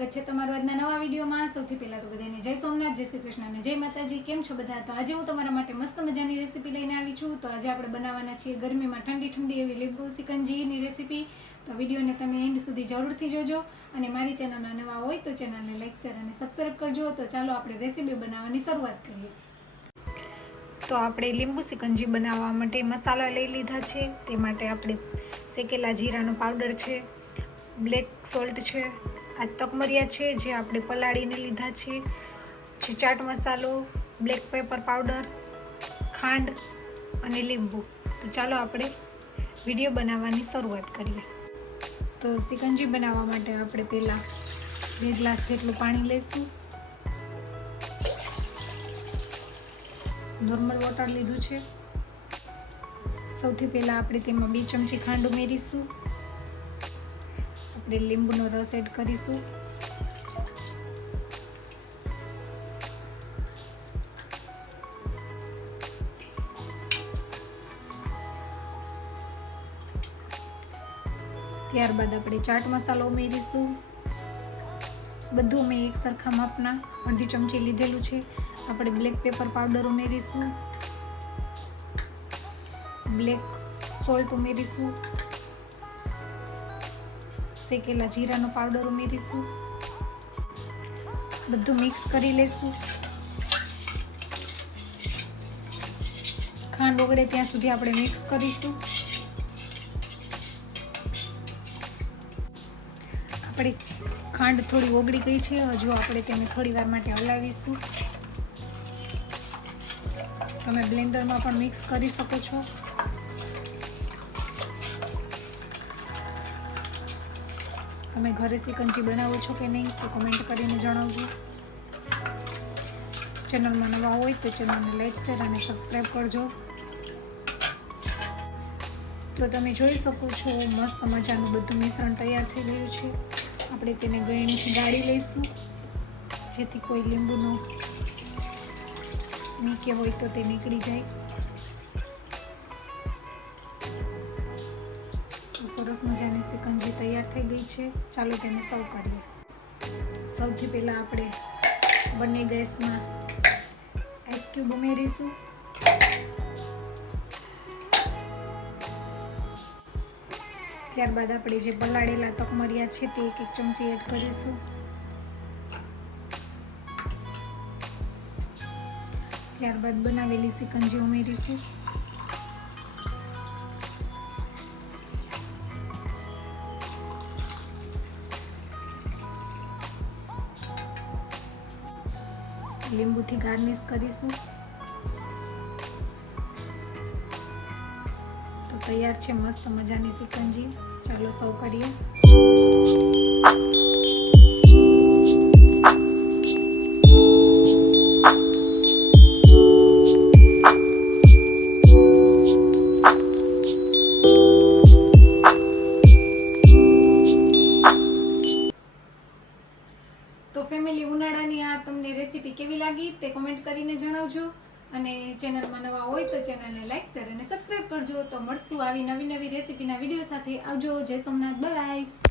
સ્વાગત છે તમારું આજના નવા વિડીયોમાં। સૌથી પહેલા તો બધાને જય સોમનાથ, જય શ્રી કૃષ્ણ અને જય માતાજી। કેમ છો બધા? તો આજે હું તમારા માટે મસ્ત મજાની રેસીપી લઈને આવી છું। તો આજે આપણે બનાવવાના છીએ ગરમીમાં ઠંડી ઠંડી એવી લીંબુ સિકંજીની રેસીપી। તો વિડીયોને તમે એન્ડ સુધી જરૂરથી જોજો અને મારી ચેનલમાં નવા હોય તો ચેનલને લાઈક શેર અને સબસ્ક્રાઈબ કરજો। તો ચાલો આપણે રેસીપી બનાવવાની શરૂઆત કરીએ। તો આપણે લીંબુ સિકંજી બનાવવા માટે મસાલા લઈ લીધા છે। તે માટે આપણે શેકેલા જીરાનો પાવડર છે, બ્લેક સોલ્ટ છે, આ તકમરિયા છે જે આપણે પલાળીને લીધા છે, ચાટ મસાલો, બ્લેક પેપર પાવડર, ખાંડ અને લીંબુ। તો ચાલો આપણે વિડીયો બનાવવાની શરૂઆત કરીએ। તો સિકંજી બનાવવા માટે આપણે પહેલાં 2 ગ્લાસ જેટલું પાણી લઈશું। નોર્મલ વોટર લીધું છે। સૌથી પહેલાં આપણે તેમાં 2 ચમચી ખાંડ ઉમેરીશું। આપણે લીંબુનો રસ એડ કરીશું। ત્યારબાદ આપણે ચાટ મસાલો ઉમેરીશું। બધું મેં એક સરખા માપના અડધી ચમચી લીધેલું છે। આપણે બ્લેક પેપર પાવડર ઉમેરીશું, બ્લેક સોલ્ટ ઉમેરીશું, શેકેલા જીરાનો પાવડર ઉમેરીશું। બધું મિક્સ કરી લેશું। ખાંડ ઓગળે ત્યાં સુધી આપણે મિક્સ કરીશું। આપણી ખાંડ થોડી ઓગળી ગઈ છે। હજુ આપણે તેને થોડી વાર માટે હલાવીશું। તમે બ્લેન્ડરમાં પણ મિક્સ કરી શકો છો। તમે ઘરે સિકંજી બનાવો છો કે નહીં તો કમેન્ટ કરીને જણાવજો। ચેનલમાં નવા હોય તો ચેનલને લાઈક શેર અને સબસ્ક્રાઈબ કરજો। તો તમે જોઈ શકો છો મસ્ત મજાનું બધું મિશ્રણ તૈયાર થઈ ગયું છે। આપણે તેને ગળણીથી ગાળી લઈશું જેથી કોઈ લીંબુનો નીકે હોય તો તે નીકળી જાય। સરસ મજાની સિકંજી તૈયાર થઈ ગઈ છે। ચાલો તેને સર્વ કરીએ। સૌથી પહેલાં આપણે બંને ગેસમાં આઈસ ક્યુબ ઉમેરીશું। ત્યારબાદ આપણે જે પલાળેલા તકમરિયા છે તે 1 ચમચી એડ કરીશું। ત્યારબાદ બનાવેલી સિકંજી ઉમેરીશું। લીંબુથી ગાર્નિશ કરીશું। તો તૈયાર છે મસ્ત મજાની સિકંજી। ચાલો સર્વ કરીએ। તો ફેમિલી, ઉનાળાની આ તમને રેસીપી કેવી લાગી તે કોમેન્ટ કરીને જણાવજો અને ચેનલમાં નવા હોય તો ચેનલને લાઈક શેર અને સબસ્ક્રાઈબ કરજો। તો મળશું આવી નવી રેસીપીના વિડીયો સાથે। આવજો। જય સોમનાથ, બાય।